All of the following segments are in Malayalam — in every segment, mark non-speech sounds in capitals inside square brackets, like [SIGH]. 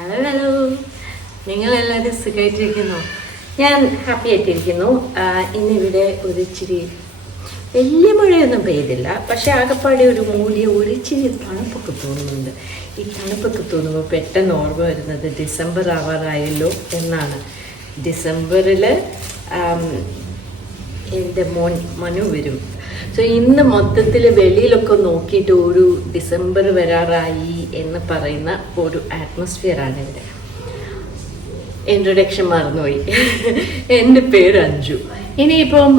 ഹലോ ഹലോ നിങ്ങളെല്ലാവരും സുഖമായിട്ടിരിക്കുന്നു ഞാൻ ഹാപ്പി ആയിട്ടിരിക്കുന്നു. ഇന്നിവിടെ ഒരു ഇച്ചിരി വലിയ മഴയൊന്നും പെയ്തില്ല. പക്ഷേ ആകപ്പാടെ ഒരു മൂല്യ ഒരു ഇച്ചിരി തണുപ്പൊക്കെ തോന്നുന്നുണ്ട്. ഈ തണുപ്പൊക്കെ തോന്നുമ്പോൾ പെട്ടെന്ന് ഓർമ്മ വരുന്നത് ഡിസംബർ ആവാറായല്ലോ എന്നാണ്. ഡിസംബറിൽ എന്റെ മോൻ മനു വരും. സോ ഇന്ന് മൊത്തത്തിൽ വെളിയിലൊക്കെ നോക്കിയിട്ട് ഒരു ഡിസംബർ വരാറായി എന്ന് പറയുന്ന ഒരു ആറ്റ്മോസ്ഫിയറാണ് ഇവിടെ. ഇൻട്രൊഡക്ഷൻ മറന്നുപോയി. എന്റെ പേര് അഞ്ജു. ഇനിയിപ്പം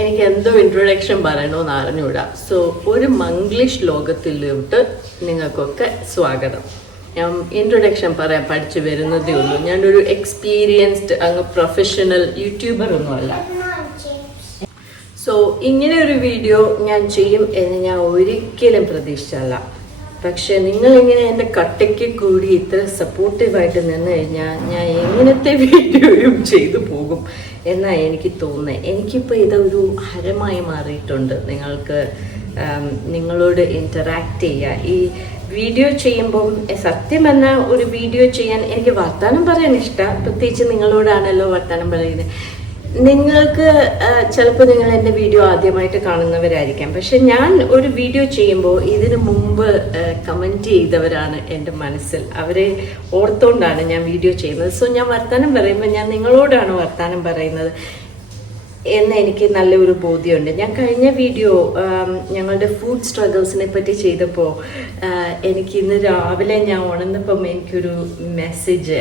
എനിക്ക് എന്തോ ഇൻട്രൊഡക്ഷൻ പറയണമെന്ന് അറിഞ്ഞൂടാ സോ ഒരു മംഗ്ലീഷ് ലോകത്തിലോട്ട് നിങ്ങൾക്കൊക്കെ സ്വാഗതം. ഞാൻ ഇൻട്രൊഡക്ഷൻ പറയാൻ പഠിച്ചു വരുന്നതേ ഉള്ളൂ. ഞാനൊരു എക്സ്പീരിയൻസ്ഡ് അങ്ങ് പ്രൊഫഷണൽ യൂട്യൂബർ ഒന്നുമല്ല. സോ ഇങ്ങനെ ഒരു വീഡിയോ ഞാൻ ചെയ്യും എന്ന് ഞാൻ ഒരിക്കലും പ്രതീക്ഷിച്ചല്ല പക്ഷെ നിങ്ങൾ ഇങ്ങനെ എന്റെ കട്ടയ്ക്ക് കൂടി ഇത്ര സപ്പോർട്ടീവായിട്ട് നിന്ന് കഴിഞ്ഞാൽ ഞാൻ എങ്ങനത്തെ വീഡിയോയും ചെയ്തു പോകും എന്നാണ് എനിക്ക് തോന്നുന്നത് എനിക്കിപ്പോൾ ഇതൊരു ഹരമായി മാറിയിട്ടുണ്ട്. നിങ്ങൾക്ക് നിങ്ങളോട് ഇന്ററാക്ട് ചെയ്യുക ഈ വീഡിയോ ചെയ്യുമ്പം സത്യം പറഞ്ഞാൽ ഒരു വീഡിയോ ചെയ്യാൻ എനിക്ക് വർത്തമാനം പറയാൻ ഇഷ്ടമാണ് പ്രത്യേകിച്ച് നിങ്ങളോടാണല്ലോ വർത്തമാനം പറയുന്നത് നിങ്ങൾക്ക് ചിലപ്പോൾ നിങ്ങൾ എന്റെ വീഡിയോ ആദ്യമായിട്ട് കാണുന്നവരായിരിക്കാം. പക്ഷെ ഞാൻ ഒരു വീഡിയോ ചെയ്യുമ്പോൾ ഇതിനു മുമ്പ് കമന്റ് ചെയ്തവരാണ് എന്റെ മനസ്സിൽ. അവരെ ഓർത്തുകൊണ്ടാണ് ഞാൻ വീഡിയോ ചെയ്യുന്നത്. സോ ഞാൻ വർത്തമാനം പറയുമ്പോൾ ഞാൻ നിങ്ങളോടാണ് വർത്തമാനം പറയുന്നത് എന്ന് എനിക്ക് നല്ലൊരു ബോധ്യമുണ്ട്. ഞാൻ കഴിഞ്ഞ വീഡിയോ ഞങ്ങളുടെ ഫുഡ് സ്ട്രഗിൾസിനെ പറ്റി ചെയ്തപ്പോൾ എനിക്ക് ഇന്ന് രാവിലെ ഞാൻ ഉണർന്നപ്പം എനിക്കൊരു മെസ്സേജ്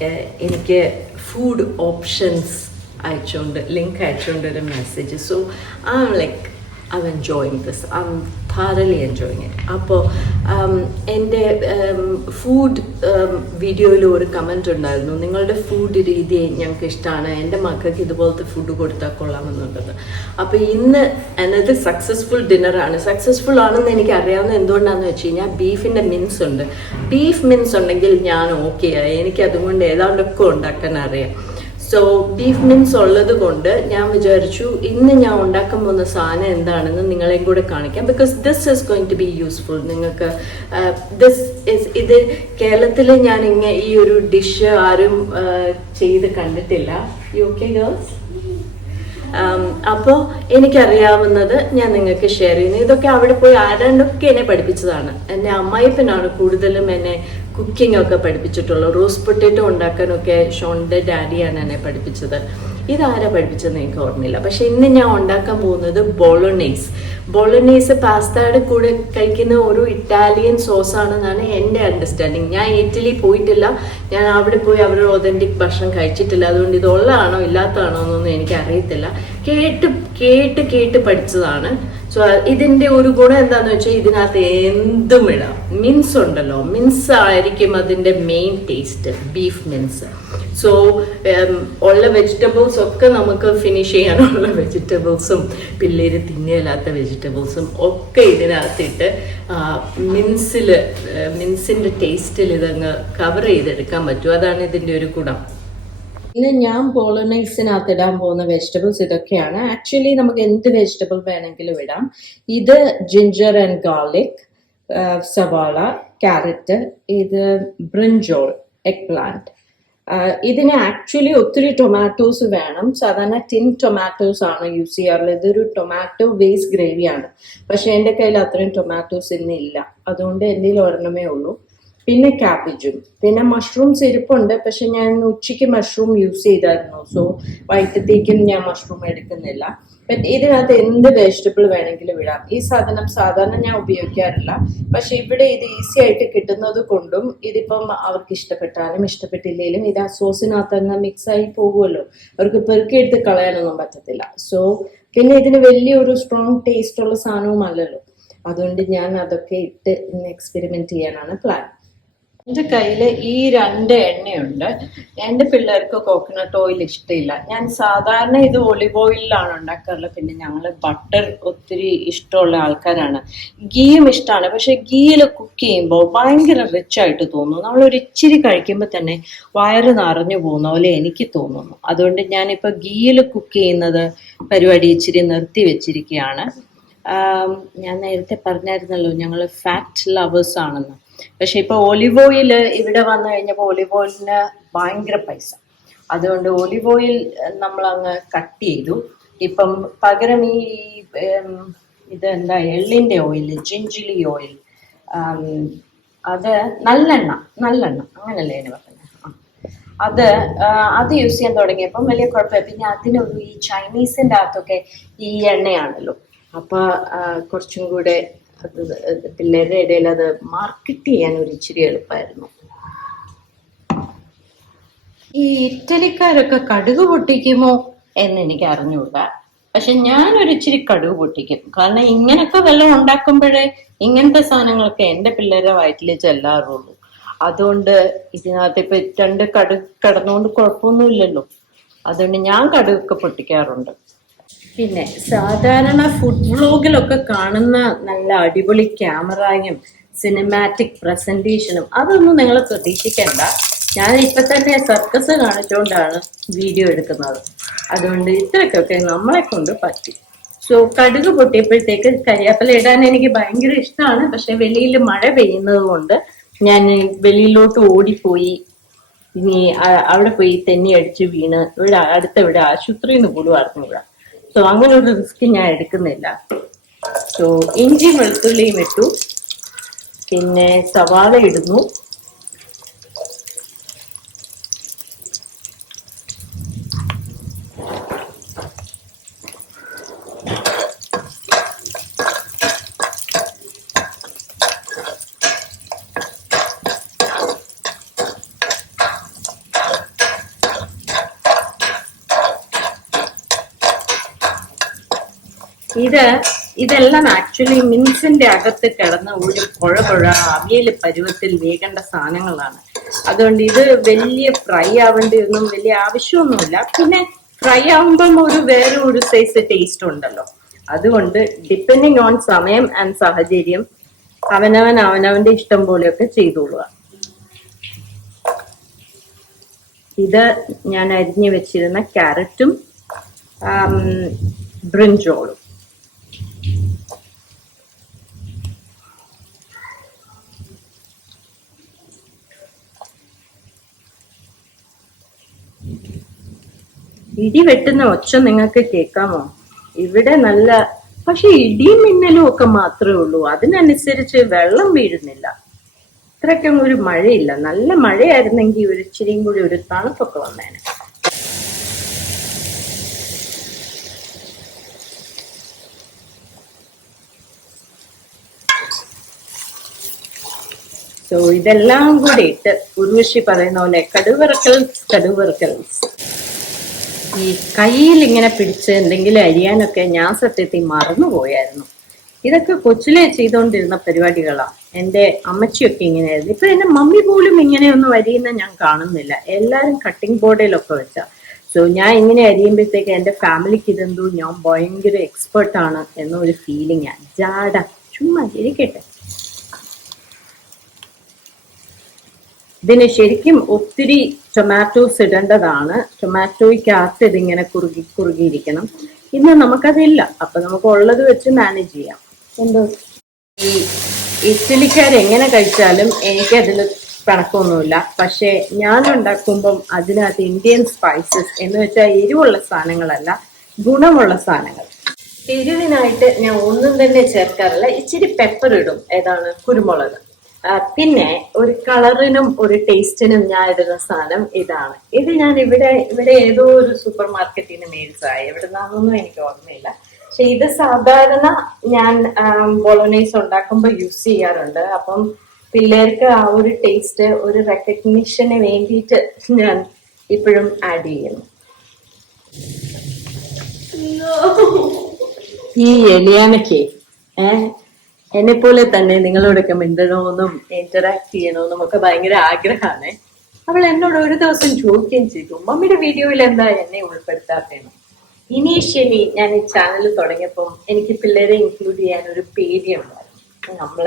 എനിക്ക് ഫുഡ് ഓപ്ഷൻസ് അയച്ചുകൊണ്ട് ലിങ്ക് അയച്ചുകൊണ്ട് ഒരു message so I am like I'm enjoying this I'm thoroughly enjoying it അപ്പോൾ എന്റെ ഫുഡ് വീഡിയോയിൽ ഒരു കമന്റ് ഉണ്ടായിരുന്നു. നിങ്ങളുടെ ഫുഡ് രീതി ഞങ്ങൾക്ക് ഇഷ്ടമാണ് എന്റെ മക്കൾക്ക് ഇതുപോലത്തെ ഫുഡ് കൊടുത്താൽ കൊള്ളാമെന്നുള്ളത്. അപ്പോൾ ഇന്ന് എന്നത് സക്സസ്ഫുൾ ഡിന്നറാണ് സക്സസ്ഫുൾ ആണെന്ന് എനിക്ക് അറിയാവുന്ന എന്തുകൊണ്ടാണെന്ന് വെച്ച് കഴിഞ്ഞാൽ ബീഫിന്റെ മിൻസ് ഉണ്ട്. ബീഫ് മിൻസ് ഉണ്ടെങ്കിൽ ഞാൻ ഓക്കെ ആയി എനിക്ക് അതുകൊണ്ട് ഏതാണ്ടൊക്കെ ഉണ്ടാക്കാൻ അറിയാം. സോ ബീഫ് മിൻസ് ഉള്ളത് കൊണ്ട് ഞാൻ വിചാരിച്ചു ഇന്ന് ഞാൻ ഉണ്ടാക്കാൻ പോകുന്ന സാധനം എന്താണെന്ന് നിങ്ങളെയും കൂടെ കാണിക്കാം. Because this is going to be useful നിങ്ങൾക്ക് ദിസ് ഇസ് ഇത് കേരളത്തിൽ ഞാൻ ഇങ്ങനെ ഈ ഒരു ഡിഷ് ആരും ചെയ്ത് കണ്ടിട്ടില്ല. യു കെ ഗേൾസ് അപ്പോൾ എനിക്കറിയാവുന്നത് ഞാൻ നിങ്ങൾക്ക് ഷെയർ ചെയ്യുന്നു. ഇതൊക്കെ അവിടെ പോയി ആരാണ്ടൊക്കെ എന്നെ പഠിപ്പിച്ചതാണ്. എന്റെ അമ്മായിപ്പനാണ് കൂടുതലും എന്നെ കുക്കിംഗ് ഒക്കെ പഠിപ്പിച്ചിട്ടുള്ളു. റോസ് പൊട്ടേറ്റോ ഉണ്ടാക്കാനൊക്കെ ഷോണിന്റെ ഡാഡിയാണ് എന്നെ പഠിപ്പിച്ചത്. ഇതാരാ പഠിപ്പിച്ചതെന്ന് എനിക്ക് ഓർമ്മയില്ല. പക്ഷെ ഇന്ന് ഞാൻ ഉണ്ടാക്കാൻ പോകുന്നത് ബോളോണൈസ്. ബോളോണൈസ് പാസ്തയുടെ കൂടെ കഴിക്കുന്ന ഒരു ഇറ്റാലിയൻ സോസ് ആണെന്നാണ് എന്റെ അണ്ടർസ്റ്റാൻഡിങ്. ഞാൻ ഇറ്റലി പോയിട്ടില്ല. ഞാൻ അവിടെ പോയി അവരുടെ ഒതന്റിക് ഭക്ഷണം കഴിച്ചിട്ടില്ല. അതുകൊണ്ട് ഇത് ഉള്ളതാണോ ഇല്ലാത്തതാണോ എന്നൊന്നും എനിക്ക് അറിയത്തില്ല കേട്ട് കേട്ട് കേട്ട് പഠിച്ചതാണ്. സോ ഇതിന്റെ ഒരു ഗുണം എന്താന്ന് വെച്ചാൽ ഇതിനകത്ത് എന്തും ഇടാം. മിൻസ് ഉണ്ടല്ലോ. മിൻസ് ആയിരിക്കും അതിന്റെ main taste beef mince so ഉള്ള വെജിറ്റബിൾസ് ഒക്കെ നമുക്ക് ഫിനിഷ് ചെയ്യാനുള്ള വെജിറ്റബിൾസും പിള്ളേര് തിന്നില്ലാത്ത വെജിറ്റബിൾസും ഒക്കെ ഇതിനകത്തിട്ട് മിൻസിൽ മിൻസിന്റെ ടേസ്റ്റിൽ ഇതങ്ങ് കവർ ചെയ്തെടുക്കാൻ പറ്റും. അതാണ് ഇതിന്റെ ഒരു ഗുണം. ഇന്ന് ഞാൻ ബോളനൈസിനകത്ത് ഇടാൻ പോകുന്ന വെജിറ്റബിൾസ് ഇതൊക്കെയാണ്. ആക്ച്വലി നമുക്ക് എന്ത് വെജിറ്റബിൾ വേണമെങ്കിലും ഇടാം. ഇത് ജിഞ്ചർ ആൻഡ് ഗാർലിക് സവാള ക്യാരറ്റ് ഇത് ബ്രിഞ്ചോൾ എഗ് പ്ലാന്റ് ഇതിന് ആക്ച്വലി ഒത്തിരി ടൊമാറ്റോസ് വേണം. സാധാരണ ടിൻ ടൊമാറ്റോസ് ആണ് യൂസ് ചെയ്യാറുള്ളത്. ഇതൊരു ടൊമാറ്റോ ബേസ് ഗ്രേവിയാണ് പക്ഷെ എന്റെ കയ്യിൽ അത്രയും ടൊമാറ്റോസ് ഇന്നില്ല അതുകൊണ്ട് എന്തെങ്കിലും ഒരെണ്ണമേ ഉള്ളൂ. പിന്നെ ക്യാബേജും പിന്നെ മഷ്റൂംസ് ഇരിപ്പുണ്ട്. പക്ഷെ ഞാൻ ഉച്ചയ്ക്ക് മഷ്റൂം യൂസ് ചെയ്തായിരുന്നു. സോ വൈകിട്ടത്തേക്കും ഞാൻ മഷ്റൂം എടുക്കുന്നില്ല. ബട്ട് ഇതിനകത്ത് എന്ത് വെജിറ്റബിൾ വേണമെങ്കിലും ഇടാം. ഈ സാധനം സാധാരണ ഞാൻ ഉപയോഗിക്കാറില്ല. പക്ഷെ ഇവിടെ ഇത് ഈസി ആയിട്ട് കിട്ടുന്നത് കൊണ്ടും ഇതിപ്പം അവർക്ക് ഇഷ്ടപ്പെട്ടാലും ഇഷ്ടപ്പെട്ടില്ലെങ്കിലും ഇത് ആ സോസിനകത്ത് അങ്ങ് മിക്സ് ആയി പോകുമല്ലോ. അവർക്ക് പെറുക്കിയെടുത്ത് കളയാനൊന്നും പറ്റത്തില്ല. സോ പിന്നെ ഇതിന് വലിയൊരു സ്ട്രോങ് ടേസ്റ്റ് ഉള്ള സാധനവും അല്ലല്ലോ അതുകൊണ്ട് ഞാൻ അതൊക്കെ ഇട്ട് ഇന്ന് എക്സ്പെരിമെന്റ് ചെയ്യാനാണ് പ്ലാൻ എന്റെ കയ്യിൽ ഈ രണ്ട് എണ്ണയുണ്ട്. എന്റെ പിള്ളേർക്ക് കോക്കനട്ട് ഓയിൽ ഇഷ്ടമില്ല. ഞാൻ സാധാരണ ഇത് ഒലിവ് ഓയിലാണ് ഉണ്ടാക്കാറുള്ളത്. പിന്നെ ഞങ്ങൾ ബട്ടർ ഒത്തിരി ഇഷ്ടമുള്ള ആൾക്കാരാണ്. ഗീയും ഇഷ്ടമാണ്. പക്ഷെ ഗീയിൽ കുക്ക് ചെയ്യുമ്പോൾ ഭയങ്കര റിച്ച് ആയിട്ട് തോന്നുന്നു നമ്മൾ ഒരു ഇച്ചിരി കഴിക്കുമ്പോൾ തന്നെ വയറ് നിറഞ്ഞു പോകുന്ന പോലെ എനിക്ക് തോന്നുന്നു. അതുകൊണ്ട് ഞാനിപ്പോൾ ഗീയിൽ കുക്ക് ചെയ്യുന്നത് പരിപാടി ഇച്ചിരി നിർത്തി വെച്ചിരിക്കുകയാണ്. ഞാൻ നേരത്തെ പറഞ്ഞായിരുന്നല്ലോ ഞങ്ങൾ ഫാറ്റ് ലവേഴ്സ് ആണെന്ന്. പക്ഷെ ഇപ്പൊ ഒലിവ് ഓയിൽ ഇവിടെ വന്നു കഴിഞ്ഞപ്പോൾ ഒലിവ് ഓയിലിന് ഭയങ്കര പൈസ. അതുകൊണ്ട് ഒലിവ് ഓയിൽ നമ്മൾ അങ്ങ് കട്ട് ചെയ്തു. ഇപ്പം പകരം ഈ ഉം, ഇത് എന്താ എള്ളിന്റെ ഓയിൽ ജിഞ്ചിലി ഓയിൽ അത് നല്ലെണ്ണ നല്ലെണ്ണ അങ്ങനല്ലേ എന്ന് പറഞ്ഞത് അത് അത് യൂസ് ചെയ്യാൻ തുടങ്ങിയപ്പം വലിയ കുഴപ്പമില്ല. പിന്നെ അതിനൊരു ഈ ചൈനീസിന്റെ അകത്തൊക്കെ ഈ എണ്ണയാണല്ലോ. അപ്പൊ കുറച്ചും കൂടെ അത് പിള്ളേരുടെ ഇടയിൽ അത് മാർക്കറ്റ് ചെയ്യാൻ ഒരു ഇച്ചിരി എളുപ്പമായിരുന്നു ഈ ഇറ്റലിക്കാരൊക്കെ കടുക് പൊട്ടിക്കുമോ? എന്ന് എനിക്ക് അറിഞ്ഞുകൂടാ പക്ഷെ ഞാനൊരു ഇച്ചിരി കടുക് പൊട്ടിക്കും. കാരണം ഇങ്ങനൊക്കെ വെള്ളം ഉണ്ടാക്കുമ്പോഴേ ഇങ്ങനത്തെ സാധനങ്ങളൊക്കെ എന്റെ പിള്ളേരെ വയറ്റിൽ ചെല്ലാറുള്ളൂ. അതുകൊണ്ട് ഇതിനകത്ത് ഇപ്പൊ രണ്ട് കടുക് കിടന്നുകൊണ്ട് കുഴപ്പമൊന്നുമില്ലല്ലോ. അതുകൊണ്ട് ഞാൻ കടുകൊക്കെ പൊട്ടിക്കാറുണ്ട്. പിന്നെ സാധാരണ ഫുഡ് വ്ളോഗിലൊക്കെ കാണുന്ന നല്ല അടിപൊളി ക്യാമറയും സിനിമാറ്റിക് പ്രസന്റേഷനും അതൊന്നും നിങ്ങൾ പ്രതീക്ഷിക്കണ്ട. ഞാൻ ഇപ്പൊ തന്നെ സർക്കസ് കാണിച്ചുകൊണ്ടാണ് വീഡിയോ എടുക്കുന്നത്. അതുകൊണ്ട് ഇത്രയ്ക്കൊക്കെ നമ്മളെ കൊണ്ട് പറ്റി. സോ കടുക് പൊട്ടിയപ്പോഴത്തേക്ക് കരിയാപ്പല ഇടാൻ എനിക്ക് ഭയങ്കര ഇഷ്ടമാണ് പക്ഷെ വെളിയിൽ മഴ പെയ്യുന്നത് കൊണ്ട് ഞാൻ വെളിയിലോട്ട് ഓടിപ്പോയി. ഇനി അവിടെ പോയി തെന്നി അടിച്ച് വീണ്. ഇവിടെ അടുത്ത ഇവിടെ ആശുപത്രിയിൽ പോലും അറിഞ്ഞൂടാ. സോ അങ്ങനെ ഒരു റിസ്ക് ഞാൻ എടുക്കുന്നില്ല. സോ ഇഞ്ചി വെളുത്തുള്ളിയും ഇട്ടു. പിന്നെ സവാള ഇടുന്നു. ഇത് ഇതെല്ലാം ആക്ച്വലി മിൻസിന്റെ അകത്ത് കിടന്ന് ഒരു പുഴ പുഴ അവിയൽ പരുവത്തിൽ വേകേണ്ട സാധനങ്ങളാണ്. അതുകൊണ്ട് ഇത് വലിയ ഫ്രൈ ആവേണ്ടിയൊന്നും വലിയ ആവശ്യമൊന്നുമില്ല. പിന്നെ ഫ്രൈ ആവുമ്പം ഒരു വേറെ ഒരു സൈസ് ടേസ്റ്റ് ഉണ്ടല്ലോ. അതുകൊണ്ട് ഡിപ്പെൻഡിങ് ഓൺ സമയം ആൻഡ് സാഹചര്യം അവനവൻ അവനവന്റെ ഇഷ്ടം പോലെയൊക്കെ ചെയ്തോളുക. ഇത് ഞാൻ അരിഞ്ഞു വെച്ചിരുന്ന ക്യാരറ്റും ബ്രിഞ്ചോളും ഇടി വെട്ടുന്ന ഒച്ച നിങ്ങൾക്ക് കേൾക്കാമോ? ഇവിടെ നല്ല പക്ഷെ ഇടിയും മിന്നലും ഒക്കെ മാത്രമേ ഉള്ളൂ. അതിനനുസരിച്ച് വെള്ളം വീഴുന്നില്ല. ഇത്രയ്ക്കും ഒരു മഴയില്ല. നല്ല മഴയായിരുന്നെങ്കിൽ ഒരു ഇച്ചിരിയും കൂടി ഒരു തണുപ്പൊക്കെ വന്നേനെ. സോ ഇതെല്ലാം കൂടി ഇട്ട് ഉർവശി പറയുന്ന പോലെ കടുവറക്കൽസ് കടുവറക്കൽസ് ഈ കയ്യിൽ ഇങ്ങനെ പിടിച്ച് എന്തെങ്കിലും അരിയാനൊക്കെ ഞാൻ സത്യത്തിൽ മറന്നുപോയായിരുന്നു ഇതൊക്കെ കൊച്ചിലെ ചെയ്തുകൊണ്ടിരുന്ന പരിപാടികളാണ് എന്റെ അമ്മച്ചിയൊക്കെ ഇങ്ങനെയായിരുന്നു ഇപ്പൊ എന്റെ മമ്മി പോലും ഇങ്ങനെയൊന്നും അരിയുന്ന ഞാൻ കാണുന്നില്ല. എല്ലാരും കട്ടിംഗ് ബോർഡിലൊക്കെ വെച്ച. സോ ഞാൻ ഇങ്ങനെ അരിയുമ്പോഴത്തേക്ക് എന്റെ ഫാമിലിക്ക് ഇതെന്തോ ഞാൻ ഭയങ്കര എക്സ്പെർട്ടാണ് എന്നൊരു ഫീലിംഗ് ജാട ചുമ്മാ ഇരിക്കട്ടെ. ഇതിന് ശരിക്കും ഒത്തിരി ടൊമാറ്റോസ് ഇടേണ്ടതാണ്. ടൊമാറ്റോയ്ക്കകത്ത് ഇതിങ്ങനെ കുറുകി കുറുകിയിരിക്കണം. ഇന്ന് നമുക്കതില്ല. അപ്പൊ നമുക്ക് ഉള്ളത് വെച്ച് മാനേജ് ചെയ്യാം. എന്തോ? ഈ ഇറ്റലിക്കാർ എങ്ങനെ കഴിച്ചാലും എനിക്കതിൽ കണക്കൊന്നുമില്ല പക്ഷെ ഞാൻ ഉണ്ടാക്കുമ്പം അതിനകത്ത് ഇന്ത്യൻ സ്പൈസസ് എന്ന് വെച്ചാൽ എരിവുള്ള സാധനങ്ങളല്ല ഗുണമുള്ള സാധനങ്ങൾ. എരിവിനായിട്ട് ഞാൻ ഒന്നും തന്നെ ചേർക്കാറില്ല. ഇച്ചിരി പെപ്പർ ഇടും. ഏതാണ്? കുരുമുളക്. പിന്നെ ഒരു കളറിനും ഒരു ടേസ്റ്റിനും ഞാൻ ഇടുന്ന സാധനം ഇതാണ്. ഇത് ഞാൻ ഇവിടെ ഇവിടെ ഏതോ ഒരു സൂപ്പർ മാർക്കറ്റിൽ നിന്ന് എവിടെ നിന്നാണെന്നൊന്നും എനിക്ക് ഓർമ്മയില്ല. പക്ഷെ ഇത് സാധാരണ ഞാൻ ബോളോനൈസ് ഉണ്ടാക്കുമ്പോൾ യൂസ് ചെയ്യാറുണ്ട്. അപ്പം പിള്ളേർക്ക് ആ ഒരു ടേസ്റ്റ് ഒരു റെക്കഗ്നിഷന് വേണ്ടിയിട്ട് ഞാൻ ഇപ്പോഴും ആഡ് ചെയ്യുന്നു. ഈ എലിയാനക്കേ ഏഹ് എന്നെ പോലെ തന്നെ നിങ്ങളോടൊക്കെ മിണ്ടണമെന്നും ഇന്ററാക്ട് ചെയ്യണമെന്നും ഒക്കെ ഭയങ്കര ആഗ്രഹമാണ്. അവൾ എന്നോട് ഒരു ദിവസം ചോദിക്കുകയും ചെയ്തു മമ്മിയുടെ വീഡിയോയിൽ എന്താ എന്നെ ഉൾപ്പെടുത്താത്തേന്ന് ഇനീഷ്യലി ഞാൻ ഈ ചാനൽ തുടങ്ങിയപ്പം എനിക്ക് പിള്ളേരെ ഇൻക്ലൂഡ് ചെയ്യാൻ ഒരു പേടിയുണ്ടായിരുന്നു. നമ്മൾ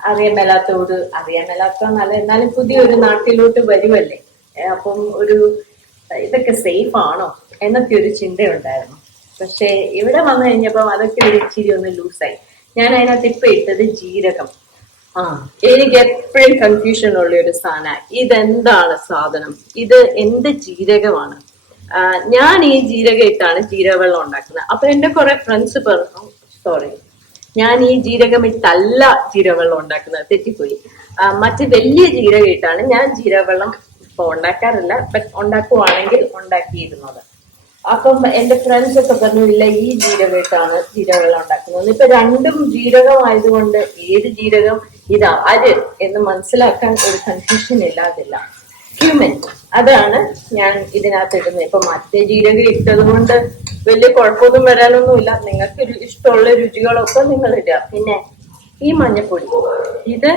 അറിയാൻ മേലാത്തോട് അറിയാൻ മേലാത്തോന്നല്ല എന്നാലും പുതിയൊരു നാട്ടിലോട്ട് വരുമല്ലേ അപ്പം ഒരു ഇതൊക്കെ സേഫ് ആണോ എന്നൊക്കെ ഒരു ചിന്തയുണ്ടായിരുന്നു. പക്ഷെ ഇവിടെ വന്നു കഴിഞ്ഞപ്പം അതൊക്കെ ഒരു ഇച്ചിരി ഒന്ന് ലൂസായി ഞാൻ അതിനകത്ത് ഇപ്പൊ ഇട്ടത് ജീരകം. ആ എനിക്ക് എപ്പോഴും കൺഫ്യൂഷൻ ഉള്ള ഒരു സാധന. ഇതെന്താണ് സാധനം? ഇത് എന്ത് ജീരകമാണ്? ഞാൻ ഈ ജീരകം ഇട്ടാണ് ജീരകവെള്ളം ഉണ്ടാക്കുന്നത്. അപ്പൊ എന്റെ കുറെ ഫ്രണ്ട്സ് പറഞ്ഞു സോറി ഞാൻ ഈ ജീരകം ഇട്ടല്ല ജീരകവെള്ളം ഉണ്ടാക്കുന്നത്. തെറ്റിപ്പോയി. മറ്റ് വലിയ ജീരകം ഇട്ടാണ് ഞാൻ ജീരകവെള്ളം ഇപ്പൊ ഉണ്ടാക്കാറില്ല ബട്ട് ഉണ്ടാക്കുവാണെങ്കിൽ ഉണ്ടാക്കിയിരുന്നത്. അപ്പം എന്റെ ഫ്രണ്ട്സ് ഒക്കെ പറഞ്ഞു ഇല്ല ഈ ജീരകമായിട്ടാണ് ജീരകവെള്ളം ഉണ്ടാക്കുന്നത്. ഇപ്പൊ രണ്ടും ജീരകം ആയതുകൊണ്ട് ഏത് ജീരകം ഇതാ ആര് എന്ന് മനസ്സിലാക്കാൻ ഒരു കൺഫ്യൂഷൻ ഇല്ലാതില്ല. ക്യൂമൻ അതാണ് ഞാൻ ഇതിനകത്ത് ഇടുന്നത്. ഇപ്പൊ മറ്റേ ജീരകം ഇട്ടത് കൊണ്ട് വലിയ കുഴപ്പമൊന്നും വരാനൊന്നുമില്ല. നിങ്ങൾക്ക് ഇഷ്ടമുള്ള രുചികളൊക്കെ നിങ്ങൾ ഇടുക. പിന്നെ ഈ മഞ്ഞപ്പൊടി. ഇത്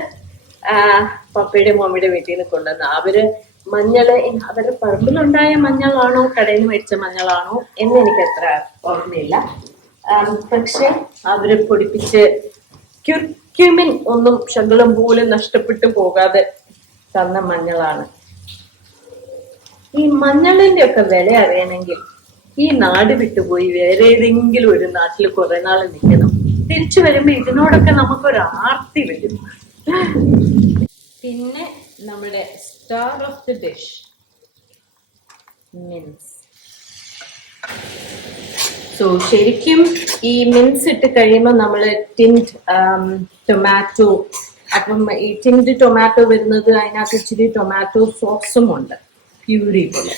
പപ്പയുടെ മമ്മിയുടെ വീട്ടിൽ നിന്ന് കൊണ്ടുവന്ന. അവർ മഞ്ഞൾ അവരുടെ പറമ്പിലുണ്ടായ മഞ്ഞളാണോ കടയിൽ നിന്ന് മേടിച്ച മഞ്ഞളാണോ എന്ന് എനിക്ക് അത്ര ഓർമ്മയില്ല പക്ഷെ അവർ പൊടിപ്പിച്ച് ക്യുർക്യുമിൻ ഒന്നും ശകലം പോലും നഷ്ടപ്പെട്ടു പോകാതെ തന്ന മഞ്ഞളാണ്. ഈ മഞ്ഞളിന്റെ ഒക്കെ വില അറിയണമെങ്കിൽ ഈ നാട് വിട്ടുപോയി വേറെ ഏതെങ്കിലും ഒരു നാട്ടിൽ കുറെ നാൾ നിൽക്കണം. തിരിച്ചു വരുമ്പോ ഇതിനോടൊക്കെ നമുക്കൊരു ആർത്തി വരും. പിന്നെ നമ്മുടെ star of the dish. Mince so ശരിക്കും ഈ മിൻസ് ഇട്ട് കഴിയുമ്പോൾ നമ്മൾ ടിൻഡ് ടൊമാറ്റോ അപ്പം ഈ ടിൻഡ് ടൊമാറ്റോ വരുന്നത് അതിനകത്ത് ഇച്ചിരി ടൊമാറ്റോ സോസും ഉണ്ട്. പ്യൂരി പോലെ.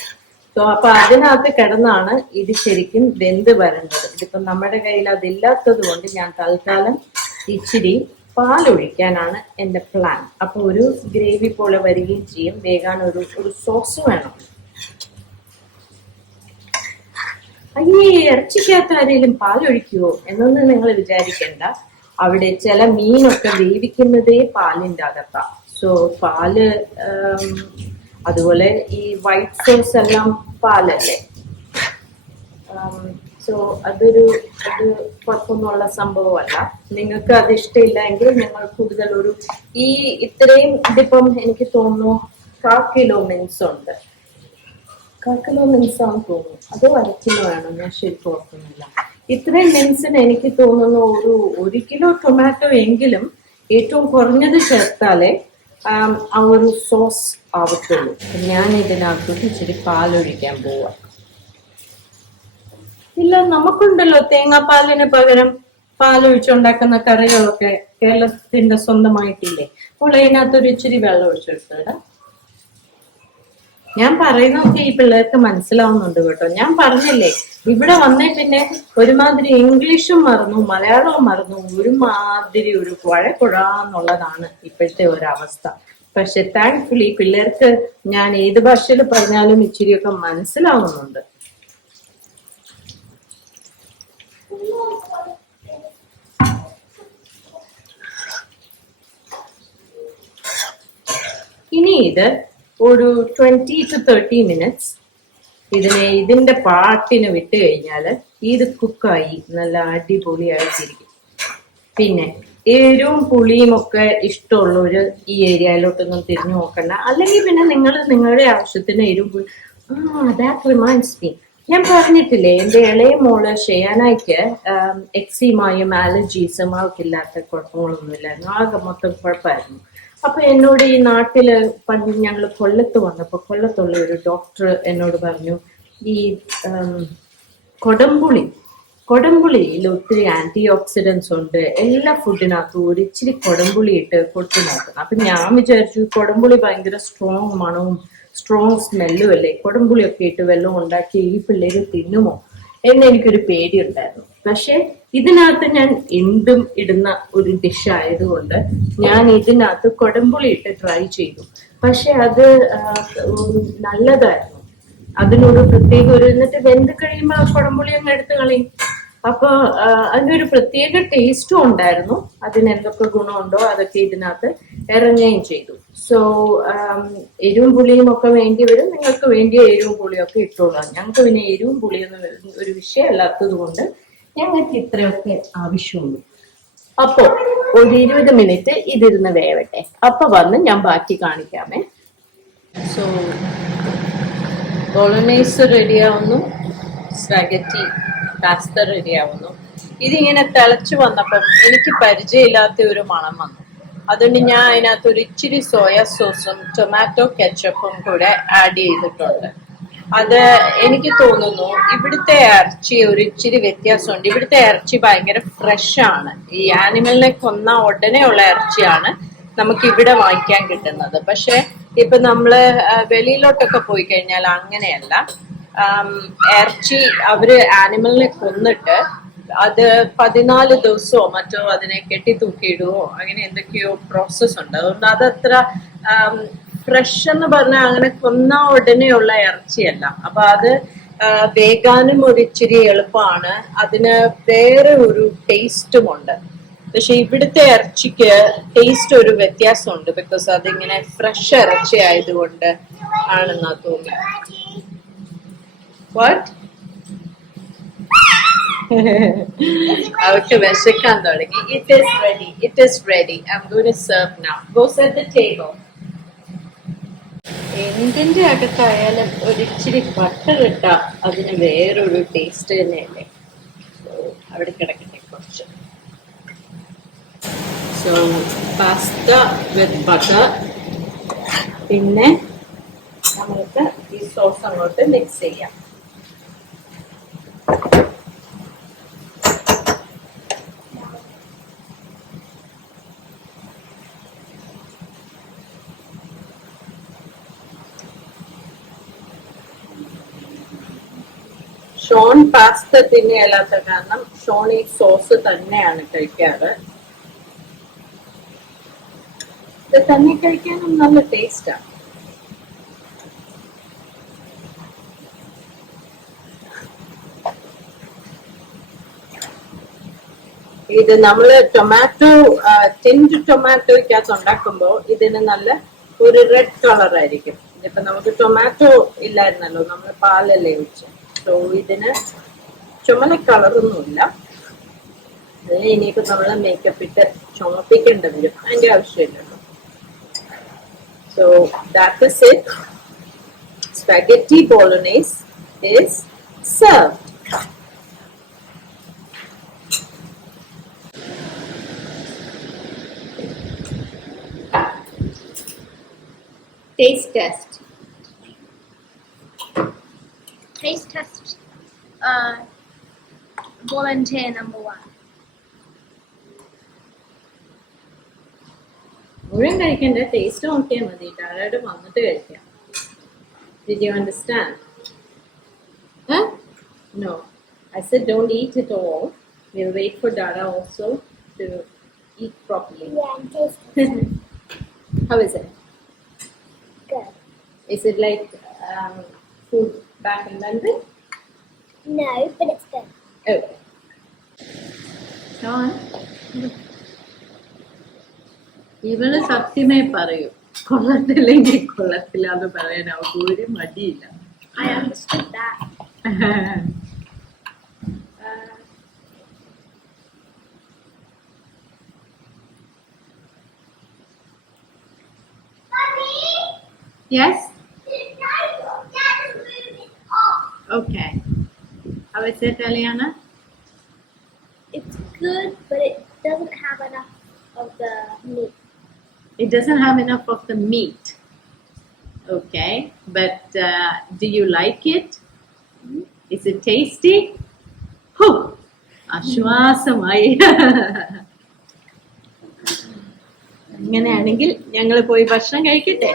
സോ അപ്പൊ അതിനകത്ത് കിടന്നാണ് ഇത് ശരിക്കും വെന്ത് വരേണ്ടത്. ഇതിപ്പോ നമ്മുടെ കയ്യിൽ അതില്ലാത്തത് കൊണ്ട് ഞാൻ തൽക്കാലം ഇച്ചിരി പാലൊഴിക്കാനാണ് എന്റെ പ്ലാൻ അപ്പൊ ഒരു ഗ്രേവി പോലെ വരികയും ചെയ്യും. വേഗാൻ ഒരു ഒരു സോസ് വേണം. അയ്യേ ഇറച്ചിക്കകത്ത് ആരെങ്കിലും പാലൊഴിക്കുവോ എന്നൊന്നും നിങ്ങൾ വിചാരിക്കണ്ട. അവിടെ ചില മീനൊക്കെ വേവിക്കുന്നതേ പാലിന്റെ അകത്താ. സോ പാൽ അതുപോലെ ഈ വൈറ്റ് സോസ് എല്ലാം പാലല്ലേ? സോ അതൊരു അത് കുഴപ്പമൊന്നുമുള്ള സംഭവമല്ല. നിങ്ങൾക്ക് അത് ഇഷ്ടമില്ല എങ്കിൽ നിങ്ങൾ കൂടുതൽ ഒരു ഈ ഇത്രയും ഇതിപ്പം എനിക്ക് തോന്നുന്നു കാ കിലോ മിൻസ് ഉണ്ട് കാ കിലോ ആണ് തോന്നുന്നു. അത് അര കിലോ ആണ്? ഞാൻ ശരിക്കും ഓർക്കുന്നില്ല. ഇത്രയും മിൻസിന് എനിക്ക് തോന്നുന്നു ഒരു ഒരു കിലോ ടൊമാറ്റോ എങ്കിലും ഏറ്റവും കുറഞ്ഞത് ചേർത്താലേ ആ ഒരു സോസ് ആവത്തുള്ളൂ. ഞാൻ ഇതിനകത്തോട്ട് ഇച്ചിരി പാലൊഴിക്കാൻ പോവാം. ഇല്ല നമുക്കുണ്ടല്ലോ തേങ്ങാപ്പാലിന് പകരം പാലൊഴിച്ചുണ്ടാക്കുന്ന കറികളൊക്കെ കേരളത്തിന്റെ സ്വന്തമായിട്ടില്ലേ? അപ്പോൾ അതിനകത്തൊരു ഇച്ചിരി വെള്ളം ഒഴിച്ചെടുത്തിടാം ഞാൻ പറയുന്നതൊക്കെ ഈ പിള്ളേർക്ക് മനസ്സിലാവുന്നുണ്ട് കേട്ടോ. ഞാൻ പറഞ്ഞില്ലേ ഇവിടെ വന്നേ പിന്നെ ഒരുമാതിരി ഇംഗ്ലീഷും മറന്നു മലയാളവും മറന്നു ഒരുമാതിരി ഒരു കുഴക്കുഴാന്നുള്ളതാണ് ഇപ്പോഴത്തെ ഒരവസ്ഥ. പക്ഷെ താങ്ക്ഫുള്ളി പിള്ളേർക്ക് ഞാൻ ഏത് ഭാഷയിൽ പറഞ്ഞാലും ഇച്ചിരിയൊക്കെ മനസ്സിലാവുന്നുണ്ട്. ഇനി ഇത് ഒരു ട്വന്റി ടു തേർട്ടി മിനിറ്റ്സ് ഇതിനെ ഇതിന്റെ പാട്ടിന് വിട്ട് കഴിഞ്ഞാൽ ഇത് കുക്കായി നല്ല അടിപൊളിയായിട്ടിരിക്കും പിന്നെ എരിവും പുളിയും ഒക്കെ ഇഷ്ടമുള്ളവർ ഈ ഏരിയയിലോട്ടൊന്നും തിരിഞ്ഞു നോക്കണ്ട. അല്ലെങ്കിൽ പിന്നെ നിങ്ങൾ നിങ്ങളുടെ ആവശ്യത്തിന് എരും പുളി ആ ദാറ്റ് റിമൈൻഡ്സ് മീ ഞാൻ പറഞ്ഞിട്ടില്ലേ എന്റെ ഇളയ മോൾ ഷെയാനായിക്ക് എക്സിമായും അലർജീസും അവൾക്കില്ലാത്ത കുഴപ്പങ്ങളൊന്നുമില്ലായിരുന്നു ആകെ മൊത്തം കുഴപ്പമായിരുന്നു. അപ്പൊ എന്നോട് ഈ നാട്ടിൽ പണ്ട് ഞങ്ങൾ കൊല്ലത്ത് വന്നപ്പോ കൊല്ലത്തുള്ള ഒരു ഡോക്ടർ എന്നോട് പറഞ്ഞു ഈ കൊടംപുളി കൊടംപുളിയിൽ ഒത്തിരി ആന്റി ഓക്സിഡൻസ് ഉണ്ട്. എല്ലാ ഫുഡിനകത്തും ഒരു ഇച്ചിരി കൊടംപുളി ഇട്ട് കൊടുത്തു നോക്കണം. അപ്പൊ ഞാൻ വിചാരിച്ചു കൊടംപുളി ഭയങ്കര സ്ട്രോങ് മണവും സ്ട്രോങ് സ്മെല്ലും അല്ലേ? കൊടംപുളിയൊക്കെ ഇട്ട് വെള്ളം ഉണ്ടാക്കി ഈ പിള്ളേര് തിന്നുമോ? എന്ന് എനിക്കൊരു പേടിയുണ്ടായിരുന്നു. പക്ഷെ ഇതിനകത്ത് ഞാൻ എന്തും ഇടുന്ന ഒരു ഡിഷ് ആയതുകൊണ്ട് ഞാൻ ഇതിനകത്ത് കൊടംപുളി ഇട്ട് ട്രൈ ചെയ്തു. പക്ഷെ അത് നല്ലതായിരുന്നു. അതിനൊരു പ്രത്യേക ഒരു എന്നിട്ട് വെന്ത് കഴിയുമ്പോൾ ആ കുടംപുളി അങ്ങ് എടുത്ത് കളയും. അപ്പൊ ആ, അതിനൊരു പ്രത്യേക ടേസ്റ്റും ഉണ്ടായിരുന്നു. അതിന് എന്തൊക്കെ ഗുണമുണ്ടോ അതൊക്കെ ഇതിനകത്ത് ഇറങ്ങുകയും ചെയ്തു. സോ എരിവും പുളിയും ഒക്കെ വേണ്ടി വരും. നിങ്ങൾക്ക് വേണ്ടിയ എരിവും പുളിയും ഒക്കെ ഇട്ടോളാം ഞങ്ങൾക്ക് പിന്നെ എരിവും പുളിയൊന്നും ഒരു- വിഷയമല്ലാത്തത് കൊണ്ട് ഞങ്ങൾക്ക് ഇത്രയൊക്കെ ആവശ്യമുള്ളൂ. അപ്പോ ഒരു ഇരുപത് മിനിറ്റ് ഇതിരുന്ന് വേവട്ടെ. അപ്പൊ വന്ന് ഞാൻ ബാക്കി കാണിക്കാമേ. സോ ബോളനൈസ് റെഡിയാവുന്നു സ്പാഗറ്റി പാസ്ത റെഡിയാവുന്നു ഇതിങ്ങനെ തിളച്ചു വന്നപ്പം എനിക്ക് പരിചയമില്ലാത്ത ഒരു മണം വന്നു. അതുകൊണ്ട് ഞാൻ അതിനകത്ത് ഒരു ഇച്ചിരി സോയ സോസും ടൊമാറ്റോ കെച്ചപ്പും കൂടെ ആഡ് ചെയ്തിട്ടുണ്ട്. അത് എനിക്ക് തോന്നുന്നു ഇവിടുത്തെ ഇറച്ചി ഒരു ഇച്ചിരി വ്യത്യാസമുണ്ട്. ഇവിടുത്തെ ഇറച്ചി ഭയങ്കര ഫ്രഷ് ആണ്. ഈ ആനിമലിനെ കൊന്ന ഉടനെ ഉള്ള ഇറച്ചിയാണ് നമുക്ക് ഇവിടെ വാങ്ങിക്കാൻ കിട്ടുന്നത്. പക്ഷെ ഇപ്പൊ നമ്മൾ വെളിയിലോട്ടൊക്കെ പോയി കഴിഞ്ഞാൽ അങ്ങനെയല്ല. ഇറച്ചി അവർ ആനിമലിനെ കൊന്നിട്ട് അത് പതിനാല് ദിവസമോ മറ്റോ അതിനെ കെട്ടിത്തൂക്കിയിടുവോ അങ്ങനെ എന്തൊക്കെയോ പ്രോസസ് ഉണ്ട്. അതുകൊണ്ട് അതത്ര ഫ്രഷ് എന്ന് പറഞ്ഞാൽ അങ്ങനെ കൊന്ന ഉടനെയുള്ള ഇറച്ചിയല്ല. അപ്പൊ അത് വേഗാനും ഒരിച്ചിരി എളുപ്പമാണ് അതിന് വേറെ ഒരു ടേസ്റ്റും ഉണ്ട്. പക്ഷെ ഇവിടുത്തെ ഇറച്ചിക്ക് ടേസ്റ്റ് ഒരു വ്യത്യാസമുണ്ട് ബിക്കോസ് അതിങ്ങനെ ഫ്രഷ് ഇറച്ചി ആയതുകൊണ്ട് ആണെന്നാ തോന്നി വാട്ട് അവർക്ക് വിശക്കാൻ തുടങ്ങി it It is ready. Is ready I'm going to serve now go set the table എന്തിന്റെ അകത്തായാലും ഒരിച്ചിരി ബട്ടർ ഇട്ട അതിന് വേറൊരു ടേസ്റ്റ് തന്നെയല്ലേ So, അവിടെ കിടക്കട്ടെ കുറച്ച്. സോ പാസ്ത വിത്ത് ബട്ടർ പിന്നെ നമുക്ക് ഈ സോസ് അങ്ങോട്ട് മിക്സ് ചെയ്യാം. ഷോൺ പാസ്ത തിന്നെയല്ലാത്ത കാരണം ഷോൺ ഈ സോസ് തന്നെയാണ് കഴിക്കാറ്. ഇത് തന്നെ കഴിക്കാനും നല്ല ടേസ്റ്റാണ് ഇത് നമ്മൾ ടൊമാറ്റോ ടിൻഡ് ടൊമാറ്റോയ്ക്കകത്ത് ഉണ്ടാക്കുമ്പോൾ ഇതിന് നല്ല ഒരു റെഡ് കളർ ആയിരിക്കും. ഇപ്പൊ നമുക്ക് ടൊമാറ്റോ ഇല്ലായിരുന്നല്ലോ നമ്മൾ പാലല്ലേ ഒഴിച്ച് സോ ഇതിന് ചുമല കളറൊന്നുമില്ല അതിന് ഇനിയിപ്പോ നമ്മൾ മേക്കപ്പ് ഇട്ട് ചുമപ്പിക്കേണ്ടി വരും. അതിന്റെ ആവശ്യമില്ലല്ലോ so that is it spaghetti bolognese is served. Taste test. Taste test. Uh, volunteer number one. മുഴുവൻ കഴിക്കണ്ട ടേസ്റ്റ് നോക്കിയാൽ മതി ധാരാളം വന്നിട്ട് കഴിക്കാം did you understand no I said don't eat it all will wait for dada also to eat properly Yeah, and taste [LAUGHS] how is it good. Is it like um, food back in London? No, but it's good. Okay. Sean? ഇവൾ സത്യമേ പറയൂ കൊള്ളത്തില്ലെങ്കിൽ കൊള്ളത്തില്ല എന്ന് പറയാൻ അവൾക്ക് ഒരു മടിയില്ല I understood that. yes? Okay. How is it, Eliana? It's good, but it doesn't have enough of the meat. It doesn't have enough of the meat. Okay, but uh, do you like it? Is it tasty? Whew. ആശ്വാസമായി അങ്ങനെയാണെങ്കിൽ [LAUGHS] ഞങ്ങൾ പോയി ഭക്ഷണം കഴിക്കട്ടെ